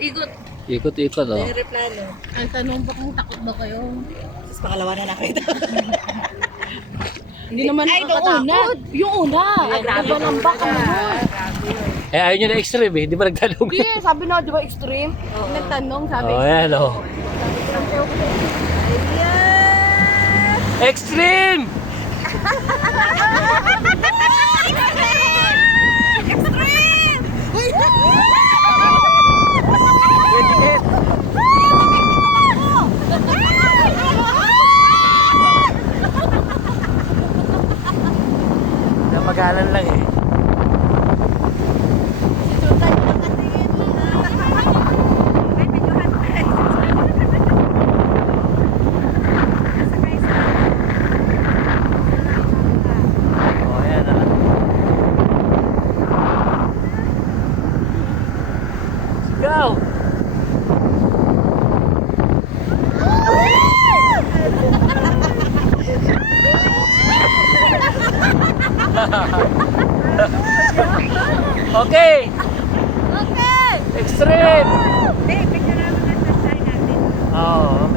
Ikot. Ikot-ikot, oh. Aeroplano. Ang tanong ba kung takot ba kayo? Tapos pangalawa na nakita. Hindi naman nakakatakot. Yung una. Nagbalambak ka naman. Eh, ayaw nyo na extreme eh. Hindi ba nagtanong? Hindi, sabi na, di ba extreme? Nagtanong, sabi. Oh, yan, oh. Extreme! Napagalan lang eh. Oh, ayan na lang. Sigaw! Okay! Okay! Extreme! Hindi, picture naman na sa sign natin. Oo,